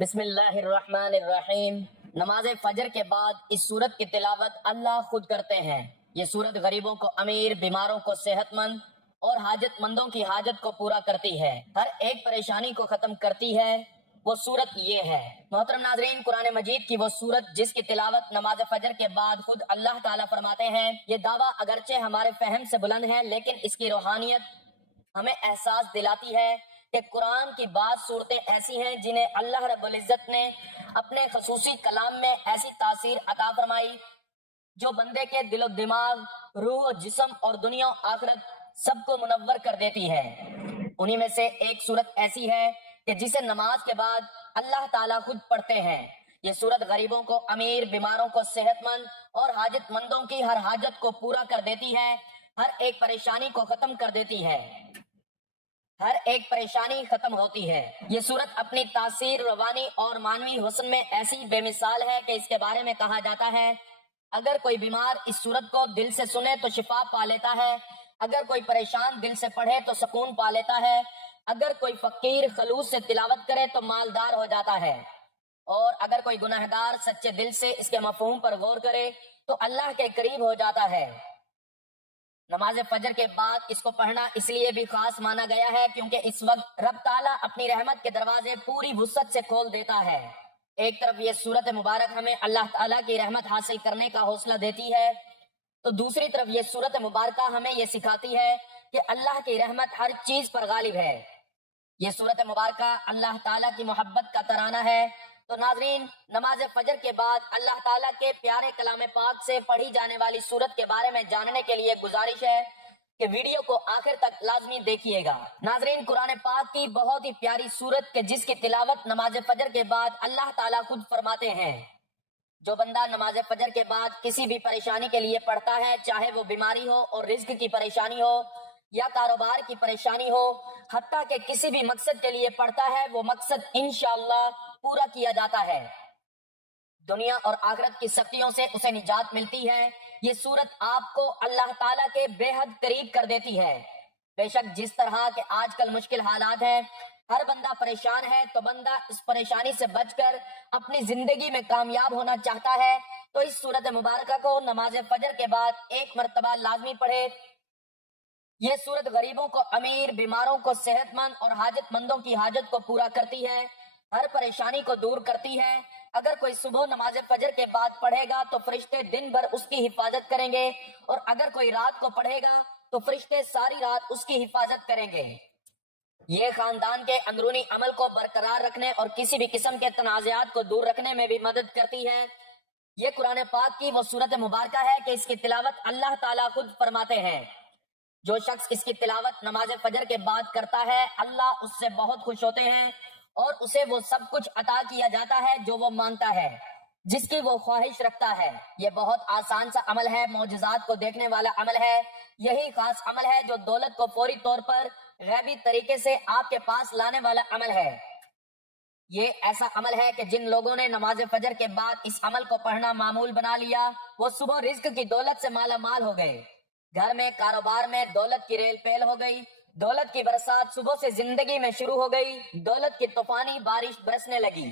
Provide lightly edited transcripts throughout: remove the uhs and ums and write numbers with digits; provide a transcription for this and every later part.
بسم اللہ الرحمن الرحیم۔ نماز فجر کے بعد اس سورت کی تلاوت اللہ خود کرتے ہیں۔ یہ سورت غریبوں کو امیر، بیماروں کو صحت مند اور حاجت مندوں کی حاجت کو پورا کرتی ہے، ہر ایک پریشانی کو ختم کرتی ہے۔ وہ سورت یہ ہے۔ محترم ناظرین، قرآن مجید کی وہ سورت جس کی تلاوت نماز فجر کے بعد خود اللہ تعالیٰ فرماتے ہیں، یہ دعویٰ اگرچہ ہمارے فہم سے بلند ہے لیکن اس کی روحانیت ہمیں احساس دلاتی ہے کہ قرآن کی بعض صورتیں ایسی ہیں جنہیں اللہ رب العزت نے اپنے خصوصی کلام میں ایسی تاثیر عطا فرمائی جو بندے کے دل و دماغ، روح و جسم اور دنیا و آخرت سب کو منور کر دیتی ہے۔ انہی میں سے ایک صورت ایسی ہے کہ جسے نماز کے بعد اللہ تعالیٰ خود پڑھتے ہیں۔ یہ صورت غریبوں کو امیر، بیماروں کو صحت مند اور حاجت مندوں کی ہر حاجت کو پورا کر دیتی ہے، ہر ایک پریشانی کو ختم کر دیتی ہے، ہر ایک پریشانی ختم ہوتی ہے۔ یہ صورت اپنی تاثیر روانی اور معنوی حسن میں ایسی بے مثال ہے کہ اس کے بارے میں کہا جاتا ہے، اگر کوئی بیمار اس صورت کو دل سے سنے تو شفا پا لیتا ہے، اگر کوئی پریشان دل سے پڑھے تو سکون پا لیتا ہے، اگر کوئی فقیر خلوص سے تلاوت کرے تو مالدار ہو جاتا ہے، اور اگر کوئی گناہگار سچے دل سے اس کے مفہوم پر غور کرے تو اللہ کے قریب ہو جاتا ہے۔ نماز فجر کے بعد اس کو پڑھنا اس لیے بھی خاص مانا گیا ہے کیونکہ اس وقت رب تعالیٰ اپنی رحمت کے دروازے پوری وسعت سے کھول دیتا ہے۔ ایک طرف یہ سورت مبارک ہمیں اللہ تعالیٰ کی رحمت حاصل کرنے کا حوصلہ دیتی ہے، تو دوسری طرف یہ سورت مبارکہ ہمیں یہ سکھاتی ہے کہ اللہ کی رحمت ہر چیز پر غالب ہے۔ یہ سورت مبارکہ اللہ تعالیٰ کی محبت کا ترانہ ہے۔ تو ناظرین، نماز فجر کے بعد اللہ تعالیٰ کے پیارے کلام پاک سے پڑھی جانے والی سورت کے بارے میں جاننے کے لیے گزارش ہے کہ ویڈیو کو آخر تک لازمی دیکھیے گا۔ ناظرین، قرآن پاک کی بہت ہی پیاری سورت کہ جس کی تلاوت نماز فجر کے بعد اللہ تعالیٰ خود فرماتے ہیں، جو بندہ نماز فجر کے بعد کسی بھی پریشانی کے لیے پڑھتا ہے، چاہے وہ بیماری ہو اور رزق کی پریشانی ہو یا کاروبار کی پریشانی ہو، حتیٰ کہ کسی بھی مقصد کے لیے پڑھتا ہے، وہ مقصد انشاءاللہ پورا کیا جاتا ہے، دنیا اور آخرت کی سختیوں سے اسے نجات ملتی ہے۔ یہ سورت آپ کو اللہ تعالیٰ کے بے حد قریب کر دیتی ہے۔ بے شک جس طرح کہ آج کل مشکل حالات ہیں، ہر بندہ پریشان ہے، تو بندہ اس پریشانی سے بچ کر اپنی زندگی میں کامیاب ہونا چاہتا ہے، تو اس سورت مبارکہ کو نماز فجر کے بعد ایک مرتبہ لازمی پڑھے۔ یہ سورت غریبوں کو امیر، بیماروں کو صحت مند اور حاجت مندوں کی حاجت کو پورا کرتی ہے، ہر پریشانی کو دور کرتی ہے۔ اگر کوئی صبح نماز فجر کے بعد پڑھے گا تو فرشتے دن بھر اس کی حفاظت کریں گے، اور اگر کوئی رات کو پڑھے گا تو فرشتے ساری رات اس کی حفاظت کریں گے۔ یہ خاندان کے اندرونی عمل کو برقرار رکھنے اور کسی بھی قسم کے تنازعات کو دور رکھنے میں بھی مدد کرتی ہے۔ یہ قرآن پاک کی وہ سورت مبارکہ ہے کہ اس کی تلاوت اللہ تعالیٰ خود فرماتے ہیں، جو شخص اس کی تلاوت نماز فجر کے بعد کرتا ہے، اللہ اس سے بہت خوش ہوتے ہیں اور اسے وہ سب کچھ عطا کیا جاتا ہے جو وہ مانگتا ہے، جس کی وہ خواہش رکھتا ہے۔ یہ بہت آسان سا عمل ہے، معجزات کو دیکھنے والا عمل ہے۔ یہی خاص عمل ہے جو دولت کو فوری طور پر غیبی طریقے سے آپ کے پاس لانے والا عمل ہے۔ یہ ایسا عمل ہے کہ جن لوگوں نے نماز فجر کے بعد اس عمل کو پڑھنا معمول بنا لیا، وہ صبح رزق کی دولت سے مالا مال ہو گئے، گھر میں، کاروبار میں دولت کی ریل پیل ہو گئی، دولت کی برسات صبح سے زندگی میں شروع ہو گئی، دولت کی طوفانی بارش برسنے لگی۔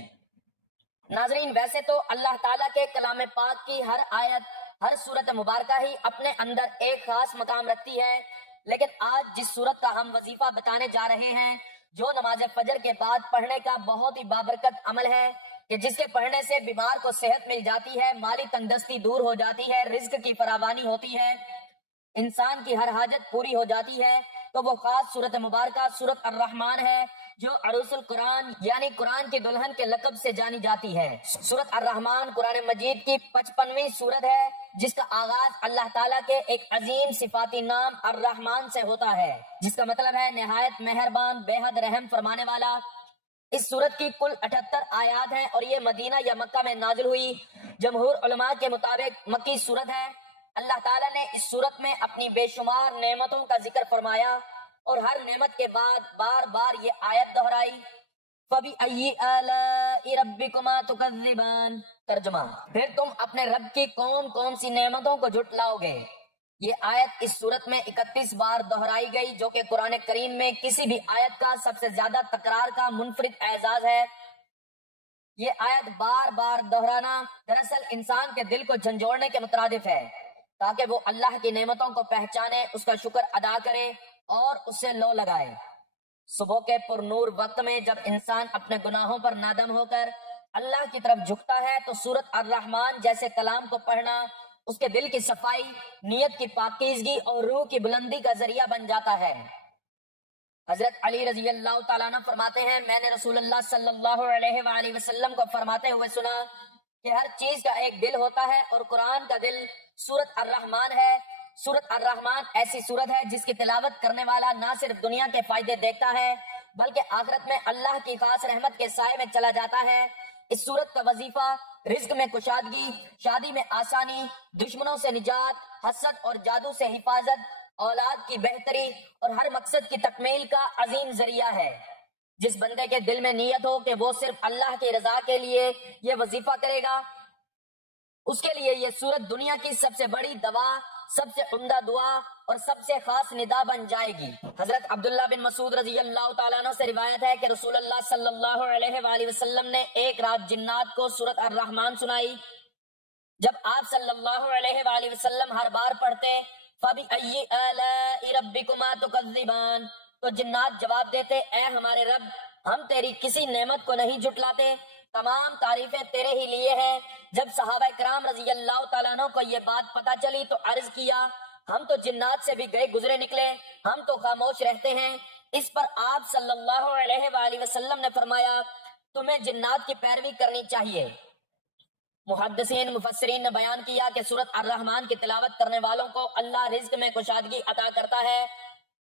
ناظرین، ویسے تو اللہ تعالیٰ کے کلام پاک کی ہر آیت، ہر سورت مبارکہ ہی اپنے اندر ایک خاص مقام رکھتی ہے، لیکن آج جس سورت کا ہم وظیفہ بتانے جا رہے ہیں، جو نماز فجر کے بعد پڑھنے کا بہت ہی بابرکت عمل ہے کہ جس کے پڑھنے سے بیمار کو صحت مل جاتی ہے، مالی تنگدستی دور ہو جاتی ہے، رزق کی فراوانی ہوتی ہے، انسان کی ہر حاجت پوری ہو جاتی ہے، تو وہ خاص سورت مبارکہ سورت الرحمن ہے، جو عروس القرآن یعنی قرآن کی دلہن کے لقب سے جانی جاتی ہے۔ سورت الرحمن قرآن مجید کی 55ویں سورت ہے، جس کا آغاز اللہ تعالیٰ کے ایک عظیم صفاتی نام الرحمن سے ہوتا ہے، جس کا مطلب ہے نہایت مہربان، بے حد رحم فرمانے والا۔ اس سورت کی کل 78 آیات ہیں اور یہ مدینہ یا مکہ میں نازل ہوئی۔ جمہور علماء کے مطابق مکی سورت ہے۔ اللہ تعالیٰ نے اس سورت میں اپنی بے شمار نعمتوں کا ذکر فرمایا اور ہر نعمت کے بعد بار بار یہ آیت دہرائی، فَبِأَيِّ آلَاءِ رَبِّكُمَا تُكَذِّبَانِ، ترجمہ، پھر تم اپنے رب کی کون کون سی نعمتوں کو جھٹلاؤ گے۔ یہ آیت اس سورت میں 31 بار دہرائی گئی، جو کہ قرآن کریم میں کسی بھی آیت کا سب سے زیادہ تکرار کا منفرد اعزاز ہے۔ یہ آیت بار بار دہرانا دراصل انسان کے دل کو جھنجھوڑنے کے مترادف ہے، تاکہ وہ اللہ کی نعمتوں کو پہچانے، اس کا شکر ادا کرے اور اس سے لو لگائے۔ صبح کے پر نور وقت میں جب انسان اپنے گناہوں پر نادم ہو کر اللہ کی طرف جھکتا ہے تو سورۃ الرحمن جیسے کلام کو پڑھنا اس کے دل کی صفائی، نیت کی پاکیزگی اور روح کی بلندی کا ذریعہ بن جاتا ہے۔ حضرت علی رضی اللہ تعالیٰ عنہ فرماتے ہیں، میں نے رسول اللہ صلی اللہ علیہ وآلہ وسلم کو فرماتے ہوئے سنا کہ ہر چیز کا ایک دل ہوتا ہے اور قرآن کا دل سورۃ الرحمن ہے۔ سورۃ الرحمن ایسی سورت ہے جس کی تلاوت کرنے والا نہ صرف دنیا کے فائدے دیکھتا ہے بلکہ آخرت میں اللہ کی خاص رحمت کے سائے میں چلا جاتا ہے۔ اس سورت کا وظیفہ رزق میں کشادگی، شادی میں آسانی، دشمنوں سے نجات، حسد اور جادو سے حفاظت، اولاد کی بہتری اور ہر مقصد کی تکمیل کا عظیم ذریعہ ہے۔ جس بندے کے دل میں نیت ہو کہ وہ صرف اللہ کی رضا کے لیے یہ وظیفہ کرے گا، اس کے لیے یہ سورت دنیا کی سب سے بڑی دوا، سب سے عمدہ دعا اور سب سے خاص ندا بن جائے گی۔ حضرت عبداللہ بن مسعود رضی اللہ تعالیٰ عنہ سے روایت ہے کہ رسول اللہ صلی اللہ علیہ وآلہ وسلم نے ایک رات جنات کو سورۃ الرحمن سنائی۔ جب آپ صلی اللہ علیہ وآلہ وسلم ہر بار پڑھتے فَبِأَيِّ آلَاءِ رَبِّكُمَا تُكَذِّبَانِ، تو جنات جواب دیتے، اے ہمارے رب، ہم تیری کسی نعمت کو نہیں جھٹلاتے، تمام تعریفیں تیرے ہی لیے ہیں۔ جب صحابہ کرام رضی اللہ تعالیٰ عنہ کو یہ بات پتا چلی تو عرض کیا، ہم تو جنات سے بھی گئے گزرے نکلے، ہم تو خاموش رہتے ہیں۔ اس پر آپ صلی اللہ علیہ وآلہ وسلم نے فرمایا، تمہیں جنات کی پیروی کرنی چاہیے۔ محدثین مفسرین نے بیان کیا کہ سورۃ الرحمن کی تلاوت کرنے والوں کو اللہ رزق میں کشادگی عطا کرتا ہے۔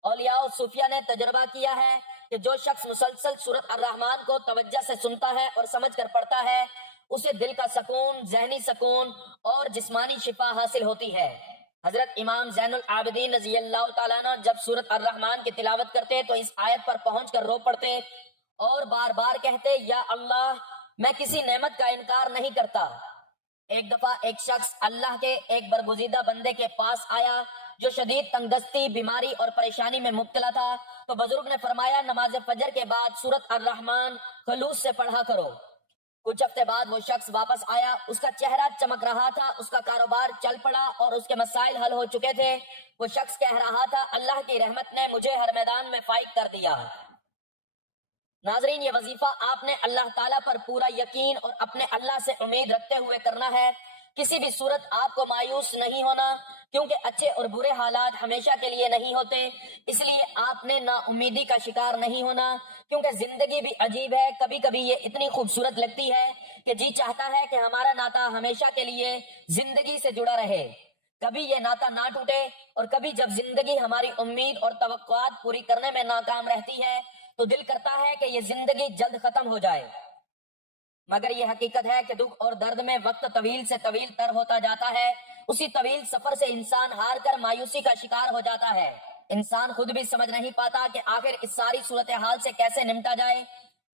اولیاء و صوفیاء نے تجربہ کیا ہے کہ جو شخص مسلسل سورۃ الرحمن کو توجہ سے سنتا ہے اور سمجھ کر پڑھتا ہے، اسے دل کا سکون، ذہنی سکون اور جسمانی شفا حاصل ہوتی ہے۔ حضرت امام زین العابدین رضی اللہ تعالیٰ عنہ جب سورۃ الرحمن کی تلاوت کرتے تو اس آیت پر پہنچ کر رو پڑتے اور بار بار کہتے، یا اللہ، میں کسی نعمت کا انکار نہیں کرتا۔ ایک دفعہ ایک شخص اللہ کے ایک برگزیدہ بندے کے پاس آیا جو شدید تنگ دستی، بیماری اور پریشانی میں مبتلا تھا، تو بزرگ نے فرمایا، نماز فجر کے بعد سورۃ الرحمن خلوص سے پڑھا کرو۔ کچھ ہفتے بعد وہ شخص واپس آیا، اس کا چہرہ چمک رہا تھا، اس کا کاروبار چل پڑا اور اس کے مسائل حل ہو چکے تھے۔ وہ شخص کہہ رہا تھا، اللہ کی رحمت نے مجھے ہر میدان میں فائق کر دیا۔ ناظرین، یہ وظیفہ آپ نے اللہ تعالیٰ پر پورا یقین اور اپنے اللہ سے امید رکھتے ہوئے کرنا ہے۔ کسی بھی صورت آپ کو مایوس نہیں ہونا، کیونکہ اچھے اور برے حالات ہمیشہ کے لیے نہیں ہوتے۔ اس لیے آپ نے نا امیدی کا شکار نہیں ہونا، کیونکہ زندگی بھی عجیب ہے۔ کبھی کبھی یہ اتنی خوبصورت لگتی ہے کہ جی چاہتا ہے کہ ہمارا ناطہ ہمیشہ کے لیے زندگی سے جڑا رہے۔ کبھی یہ ناطہ نہ ٹوٹے اور کبھی جب زندگی ہماری امید اور توقعات پوری کرنے میں ناکام رہتی ہے تو دل کرتا ہے کہ یہ زندگی جلد ختم ہو جائے۔ مگر یہ حقیقت ہے کہ دکھ اور درد میں وقت طویل سے طویل تر ہوتا جاتا ہے۔ اسی طویل سفر سے انسان ہار کر مایوسی کا شکار ہو جاتا ہے۔ انسان خود بھی سمجھ نہیں پاتا کہ آخر اس ساری صورتحال سے کیسے نمٹا جائے۔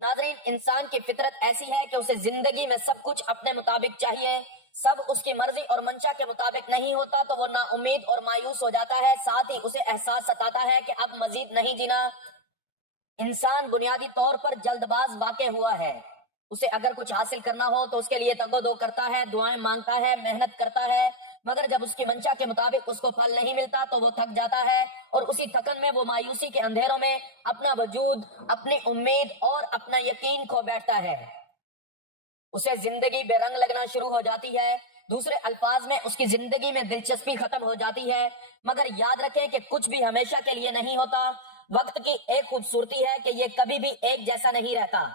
ناظرین، انسان کی فطرت ایسی ہے کہ اسے زندگی میں سب کچھ اپنے مطابق چاہیے۔ سب اس کی مرضی اور منشا کے مطابق نہیں ہوتا تو وہ نا امید اور مایوس ہو جاتا ہے، ساتھ ہی اسے احساس ستاتا ہے کہ اب مزید نہیں جینا۔ انسان بنیادی طور پر جلد باز واقع ہوا ہے۔ اسے اگر کچھ حاصل کرنا ہو تو اس کے لیے تگ و دو کرتا ہے، دعائیں مانگتا ہے، محنت کرتا ہے، مگر جب اس کی منشا کے مطابق اس کو پھل نہیں ملتا تو وہ تھک جاتا ہے اور اسی تھکن میں وہ مایوسی کے اندھیروں میں اپنا وجود، اپنی امید اور اپنا یقین کھو بیٹھتا ہے۔ اسے زندگی بے رنگ لگنا شروع ہو جاتی ہے۔ دوسرے الفاظ میں اس کی زندگی میں دلچسپی ختم ہو جاتی ہے۔ مگر یاد رکھیں کہ کچھ بھی ہمیشہ کے لیے نہیں ہوتا۔ وقت کی ایک خوبصورتی ہے کہ یہ کبھی بھی ایک جیسا نہیں رہتا۔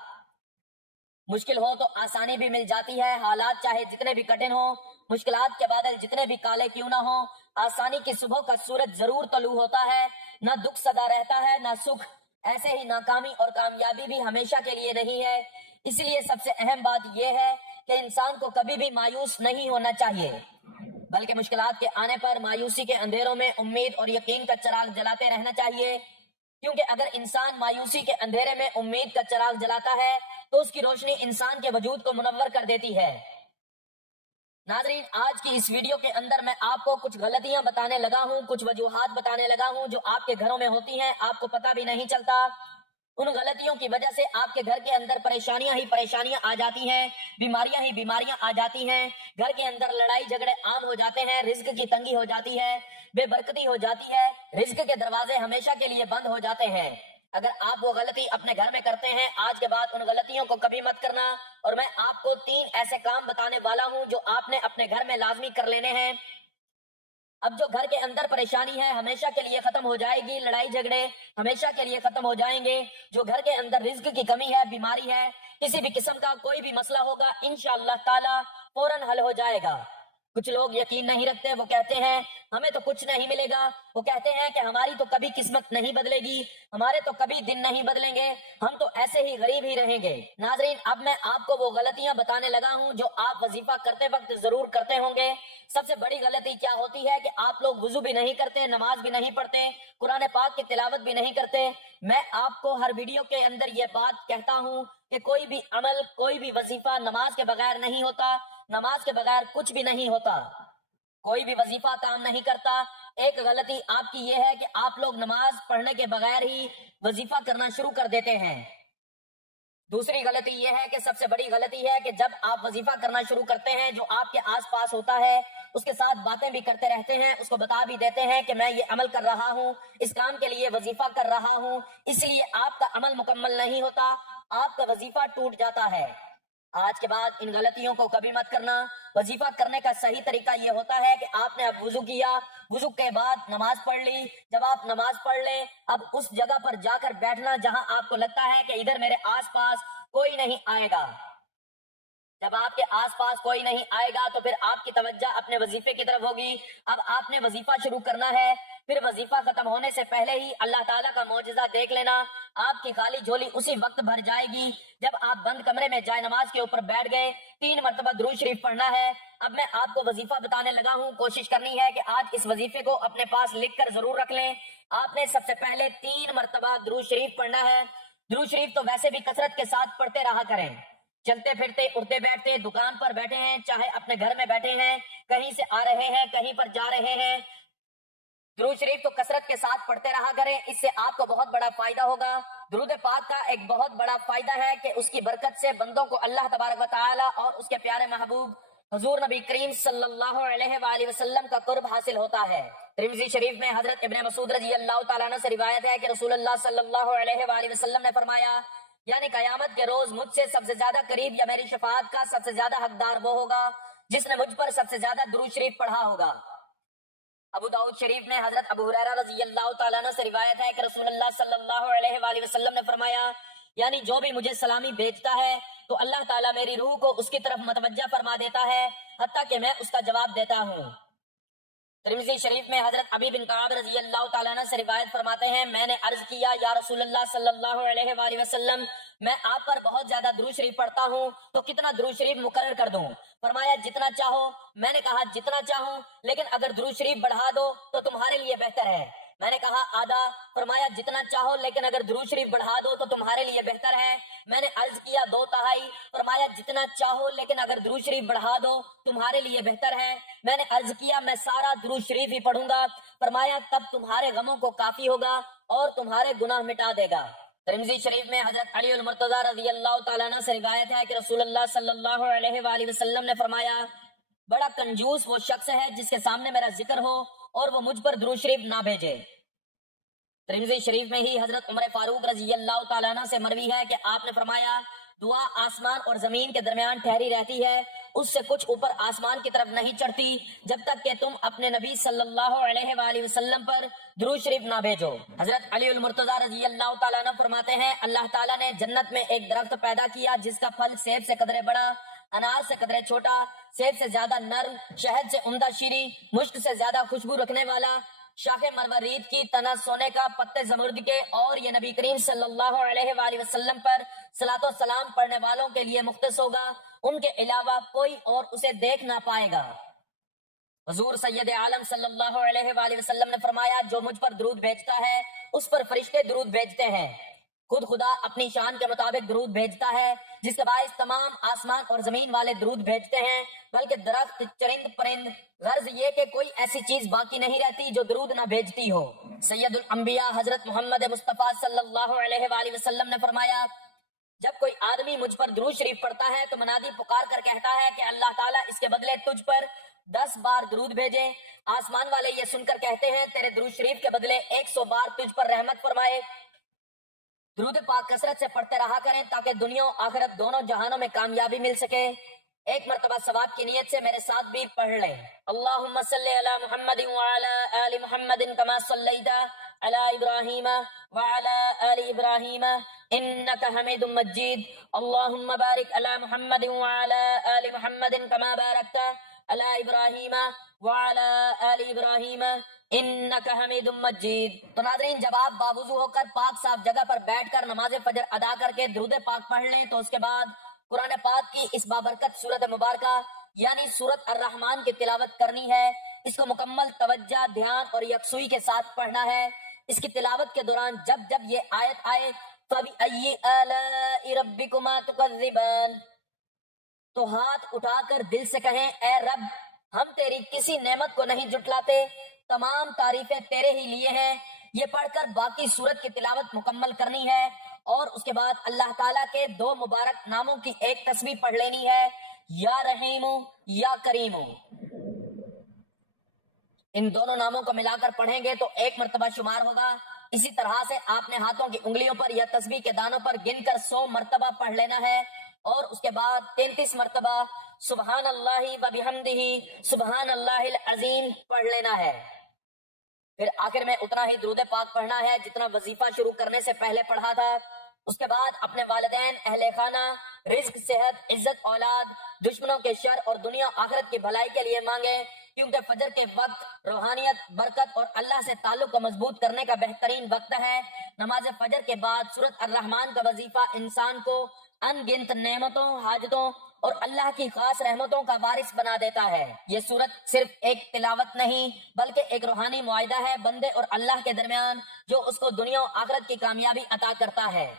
مشکل ہو تو آسانی بھی مل جاتی ہے۔ حالات چاہے جتنے بھی کٹھن ہوں، مشکلات کے بادل جتنے بھی کالے کیوں نہ ہوں، آسانی کی صبح کا سورج ضرور طلوع ہوتا ہے۔ نہ دکھ سدا رہتا ہے، نہ سکھ۔ ایسے ہی ناکامی اور کامیابی بھی ہمیشہ کے لیے نہیں ہے۔ اس لیے سب سے اہم بات یہ ہے کہ انسان کو کبھی بھی مایوس نہیں ہونا چاہیے، بلکہ مشکلات کے آنے پر مایوسی کے اندھیروں میں امید اور یقین کا چراغ جلاتے رہنا چاہیے، کیونکہ اگر انسان مایوسی کے اندھیرے میں امید کا چراغ جلاتا ہے تو اس کی روشنی انسان کے وجود کو منور کر دیتی ہے۔ ناظرین، آج کی اس ویڈیو کے اندر میں آپ کو کچھ غلطیاں بتانے لگا ہوں، کچھ وجوہات بتانے لگا ہوں جو آپ کے گھروں میں ہوتی ہیں، آپ کو پتہ بھی نہیں چلتا۔ ان غلطیوں کی وجہ سے آپ کے گھر کے اندر پریشانیاں ہی پریشانیاں آ جاتی ہیں، بیماریاں ہی بیماریاں آ جاتی ہیں، گھر کے اندر لڑائی جھگڑے عام ہو جاتے ہیں، رزق کی تنگی ہو جاتی ہے، بے برکتی ہو جاتی ہے، رزق کے دروازے ہمیشہ کے لیے بند ہو جاتے ہیں۔ اگر آپ وہ غلطی اپنے گھر میں کرتے ہیں، آج کے بعد ان غلطیوں کو کبھی مت کرنا، اور میں آپ کو 3 ایسے کام بتانے والا ہوں جو آپ نے اپنے گھر میں لازمی کر لینے ہیں۔ اب جو گھر کے اندر پریشانی ہے ہمیشہ کے لیے ختم ہو جائے گی، لڑائی جھگڑے ہمیشہ کے لیے ختم ہو جائیں گے، جو گھر کے اندر رزق کی کمی ہے، بیماری ہے، کسی بھی قسم کا کوئی بھی مسئلہ ہوگا انشاءاللہ تعالی فوراً حل ہو جائے گا۔ کچھ لوگ یقین نہیں رکھتے، وہ کہتے ہیں ہمیں تو کچھ نہیں ملے گا، وہ کہتے ہیں کہ ہماری تو کبھی قسمت نہیں بدلے گی، ہمارے تو کبھی دن نہیں بدلیں گے، ہم تو ایسے ہی غریب ہی رہیں گے۔ ناظرین، اب میں آپ کو وہ غلطیاں بتانے لگا ہوں جو آپ وظیفہ کرتے وقت ضرور کرتے ہوں گے۔ سب سے بڑی غلطی کیا ہوتی ہے کہ آپ لوگ وضو بھی نہیں کرتے، نماز بھی نہیں پڑھتے، قرآن پاک کی تلاوت بھی نہیں کرتے۔ میں آپ کو ہر ویڈیو کے اندر یہ بات کہتا ہوں کہ کوئی بھی عمل، کوئی بھی وظیفہ نماز کے بغیر نہیں ہوتا، نماز کے بغیر کچھ بھی نہیں ہوتا، کوئی بھی وظیفہ کام نہیں کرتا۔ ایک غلطی آپ کی یہ ہے کہ آپ لوگ نماز پڑھنے کے بغیر ہی وظیفہ کرنا شروع کر دیتے ہیں۔ دوسری غلطی یہ ہے کہ سب سے بڑی غلطی ہے کہ جب آپ وظیفہ کرنا شروع کرتے ہیں، جو آپ کے آس پاس ہوتا ہے اس کے ساتھ باتیں بھی کرتے رہتے ہیں، اس کو بتا بھی دیتے ہیں کہ میں یہ عمل کر رہا ہوں، اس کام کے لیے وظیفہ کر رہا ہوں، اس لیے آپ کا عمل مکمل نہیں ہوتا، آپ کا وظیفہ ٹوٹ جاتا ہے۔ آج کے بعد ان غلطیوں کو کبھی مت کرنا۔ وظیفہ کرنے کا صحیح طریقہ یہ ہوتا ہے کہ آپ نے اب وضو کیا، وضو کے بعد نماز پڑھ لی، جب آپ نماز پڑھ لیں اب اس جگہ پر جا کر بیٹھنا جہاں آپ کو لگتا ہے کہ ادھر میرے آس پاس کوئی نہیں آئے گا۔ جب آپ کے آس پاس کوئی نہیں آئے گا تو پھر آپ کی توجہ اپنے وظیفے کی طرف ہوگی۔ اب آپ نے وظیفہ شروع کرنا ہے، پھر وظیفہ ختم ہونے سے پہلے ہی اللہ تعالیٰ کا معجزہ دیکھ لینا، آپ کی خالی جھولی اسی وقت بھر جائے گی جب آپ بند کمرے میں جائے نماز کے اوپر بیٹھ گئے۔ 3 مرتبہ درود شریف پڑھنا ہے۔ اب میں آپ کو وظیفہ بتانے لگا ہوں، کوشش کرنی ہے کہ آج اس وظیفے کو اپنے پاس لکھ کر ضرور رکھ لیں۔ آپ نے سب سے پہلے 3 مرتبہ درود شریف پڑھنا ہے۔ درود شریف تو ویسے بھی کثرت کے ساتھ پڑھتے رہا کریں، چلتے پھرتے اٹھتے بیٹھتے، دکان پر بیٹھے ہیں، چاہے اپنے گھر میں بیٹھے ہیں، کہیں سے آ رہے ہیں، کہیں پر جا رہے ہیں، درود شریف تو کثرت کے ساتھ پڑھتے رہا کریں، اس سے آپ کو بہت بڑا فائدہ ہوگا۔ درود پاک کا ایک بہت بڑا فائدہ ہے کہ اس کی برکت سے بندوں کو اللہ تبارک و تعالی اور اس کے پیارے محبوب حضور نبی کریم صلی اللہ علیہ وآلہ وسلم کا قرب حاصل ہوتا ہے۔ ترمذی شریف میں حضرت ابن مسعود رضی اللہ تعالیٰ عنہ سے روایت ہے کہ رسول اللہ صلی اللہ علیہ وآلہ وسلم نے فرمایا، یعنی قیامت کے روز مجھ سے سب سے زیادہ قریب یا میری شفاعت کا سب سے زیادہ حقدار وہ ہوگا جس نے مجھ پر سب سے زیادہ درود شریف پڑھا ہوگا۔ ابو داؤد شریف میں حضرت ابو ہریرہ رضی اللہ تعالیٰ عنہ سے روایت ہے کہ رسول اللہ صلی اللہ علیہ وآلہ وسلم نے فرمایا، یعنی جو بھی مجھے سلامی بھیجتا ہے تو اللہ تعالیٰ میری روح کو اس کی طرف متوجہ فرما دیتا ہے حتیٰ کہ میں اس کا جواب دیتا ہوں۔ ترمذی شریف میں حضرت ابی بن کعب رضی اللہ تعالیٰ عنہ سے روایت فرماتے ہیں، میں نے عرض کیا یا رسول اللہ صلی اللہ علیہ وآلہ وسلم، میں آپ پر بہت زیادہ درود شریف پڑھتا ہوں تو کتنا درود شریف مقرر کر دوں؟ فرمایا جتنا چاہو۔ میں نے کہا جتنا چاہوں، لیکن اگر درود شریف بڑھا دو تو تمہارے لیے بہتر ہے۔ میں نے کہا آدھا۔ فرمایا جتنا چاہو لیکن اگر درود شریف بڑھا دو تو تمہارے لیے بہتر ہے۔ میں نے عرض کیا 2/3۔ فرمایا جتنا چاہو لیکن اگر درود شریف بڑھا دو تمہارے لیے بہتر ہے۔ میں نے عرض کیا میں سارا درود شریف ہی پڑھوں گا۔ فرمایا تب تمہارے غموں کو کافی ہوگا اور تمہارے گناہ مٹا دے گا۔ ترمذی شریف میں حضرت علی المرتضی رضی اللہ تعالیٰ عنہ سے روایت ہے کہ رسول اللہ صلی اللہ علیہ وآلہ وسلم نے فرمایا، بڑا کنجوس وہ شخص ہے جس کے سامنے میرا ذکر ہو اور وہ مجھ پر درود شریف نہ بھیجے۔ ترمذی شریف میں ہی حضرت عمر فاروق رضی اللہ تعالیٰ عنہ سے مروی ہے کہ آپ نے فرمایا، دعا آسمان اور زمین کے درمیان ٹھہری رہتی ہے، اس سے کچھ اوپر آسمان کی طرف نہیں چڑھتی جب تک کہ تم اپنے نبی صلی اللہ علیہ وآلہ وسلم پر درود شریف نہ بھیجو۔ حضرت علی المرتضی رضی اللہ تعالیٰ عنہ فرماتے ہیں، اللہ تعالیٰ نے جنت میں ایک درخت پیدا کیا جس کا پھل سیب سے قدرے بڑا، انار سے قدرے چھوٹا، سیب سے زیادہ نرم، شہد سے عمدہ شیریں، مشک سے زیادہ خوشبو رکھنے والا، شاخ مروارید کی، تنا سونے کا، پتے زمرد کے، اور یہ نبی کریم صلی اللہ علیہ وآلہ وسلم پر صلاۃ و سلام پڑھنے والوں کے لیے مختص ہوگا، ان کے علاوہ کوئی اور اسے دیکھ نہ پائے گا۔ حضور سید عالم صلی اللہ علیہ وآلہ وسلم نے فرمایا، جو مجھ پر درود بھیجتا ہے اس پر فرشتے درود بھیجتے ہیں، خود خدا اپنی شان کے مطابق درود بھیجتا ہے، جس کے باعث تمام آسمان اور زمین والے درود بھیجتے ہیں، بلکہ درخت، چرند پرند، غرض یہ کہ کوئی ایسی چیز باقی نہیں رہتی جو درود نہ بھیجتی ہو۔ سید الانبیاء حضرت محمد مصطفیٰ صلی اللہ علیہ وآلہ وسلم نے فرمایا، جب کوئی آدمی مجھ پر درود شریف پڑھتا ہے تو منادی پکار کر کہتا ہے کہ اللہ تعالیٰ اس کے بدلے تجھ پر 10 بار درود بھیجے۔ آسمان والے یہ سن کر کہتے ہیں تیرے درود شریف کے بدلے 100 بار تجھ پر رحمت فرمائے۔ درود پاک کثرت سے پڑھتے رہا کریں تاکہ دنیا و آخرت دونوں جہانوں میں کامیابی مل سکے۔ ایک مرتبہ ثواب کی نیت سے میرے ساتھ بھی پڑھ لیں۔ اللہم صلی علی محمد وعلی آل محمد کما صلیت علی ابراہیم وعلی آل ابراہیم انک حمید مجید۔ اللہم بارک علی محمد وعلی آل محمد کما بارکت علی ابراہیم وعلی آل ابراہیم انک حمید مجید۔ تو ناظرین، جب آپ باوضو ہو کر پاک صاف جگہ پر بیٹھ کر نماز فجر ادا کر کے درود پاک پڑھ لیں تو اس کے بعد قرآن پاک کی اس بابرکت سورت مبارکہ یعنی سورت الرحمن کی تلاوت کرنی ہے۔ اس کو مکمل توجہ، دھیان اور یکسوئی کے ساتھ پڑھنا ہے۔ اس کی تلاوت کے دوران جب جب یہ آیت آئے فَبِأَيِّ آلَاءِ رَبِّكُمَا تُكَذِّبَانِ تو ہاتھ اٹھا کر دل سے کہیں، اے رب ہم تیری کسی نعمت کو نہیں جھٹلاتے، تمام تعریفیں تیرے ہی لیے ہیں۔ یہ پڑھ کر باقی سورت کی تلاوت مکمل کرنی ہے اور اس کے بعد اللہ تعالیٰ کے 2 مبارک ناموں کی ایک تسبیح پڑھ لینی ہے، یا رحیم یا کریم۔ ان دونوں ناموں کو ملا کر پڑھیں گے تو 1 مرتبہ شمار ہوگا۔ اسی طرح سے آپ نے ہاتھوں کی انگلیوں پر یا تسبیح کے دانوں پر گن کر 100 مرتبہ پڑھ لینا ہے اور اس کے بعد 33 مرتبہ سبحان اللہ و بحمدہ سبحان اللہ العظیم پڑھ لینا ہے۔ پھر آخر میں اتنا ہی درود پاک پڑھنا ہے جتنا وظیفہ شروع کرنے سے پہلے پڑھا تھا۔ اس کے بعد اپنے والدین، اہل خانہ، رزق، صحت، عزت، اولاد، دشمنوں کے شر اور دنیا آخرت کی بھلائی کے لیے مانگیں، کیونکہ فجر کے وقت روحانیت، برکت اور اللہ سے تعلق کو مضبوط کرنے کا بہترین وقت ہے۔ نماز فجر کے بعد سورت الرحمن کا وظیفہ انسان کو ان گنت نعمتوں، حاجتوں اور اللہ کی خاص رحمتوں کا وارث بنا دیتا ہے۔ یہ سورت صرف ایک تلاوت نہیں بلکہ ایک روحانی معاہدہ ہے بندے اور اللہ کے درمیان، جو اس کو دنیا و آخرت کی کامیابی عطا کرتا ہے۔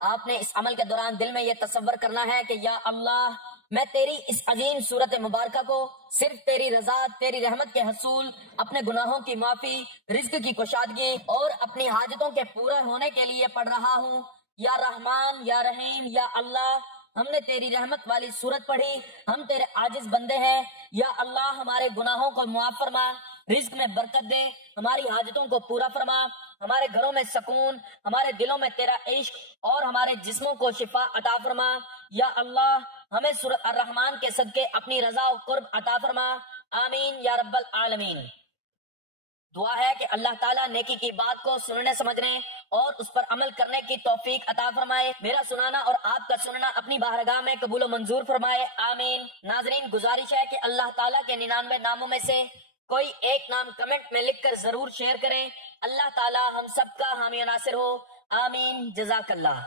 آپ نے اس عمل کے دوران دل میں یہ تصور کرنا ہے کہ یا اللہ، میں تیری اس عظیم سورت مبارکہ کو صرف تیری رضا، تیری رحمت کے حصول، اپنے گناہوں کی معافی، رزق کی کشادگی اور اپنی حاجتوں کے پورا ہونے کے لیے پڑھ رہا ہوں۔ یا رحمان، یا رحیم، یا اللہ، ہم نے تیری رحمت والی سورت پڑھی، ہم تیرے عاجز بندے ہیں۔ یا اللہ، ہمارے گناہوں کو معاف فرما، رزق میں برکت دے، ہماری حاجتوں کو پورا فرما، ہمارے گھروں میں سکون، ہمارے دلوں میں تیرا عشق اور ہمارے جسموں کو شفا عطا فرما۔ یا اللہ، ہمیں سورۃ الرحمن کے صدقے اپنی رضا و قرب عطا فرما، آمین یا رب العالمین۔ دعا ہے کہ اللہ تعالیٰ نیکی کی بات کو سننے، سمجھنے اور اس پر عمل کرنے کی توفیق عطا فرمائے۔ میرا سنانا اور آپ کا سننا اپنی بارگاہ میں قبول و منظور فرمائے، آمین۔ ناظرین، گزارش ہے کہ اللہ تعالیٰ کے 99 ناموں میں سے کوئی ایک نام کمنٹ میں لکھ کر ضرور شیئر کریں۔ اللہ تعالیٰ ہم سب کا حامی و ناصر ہو، آمین۔ جزاک اللہ۔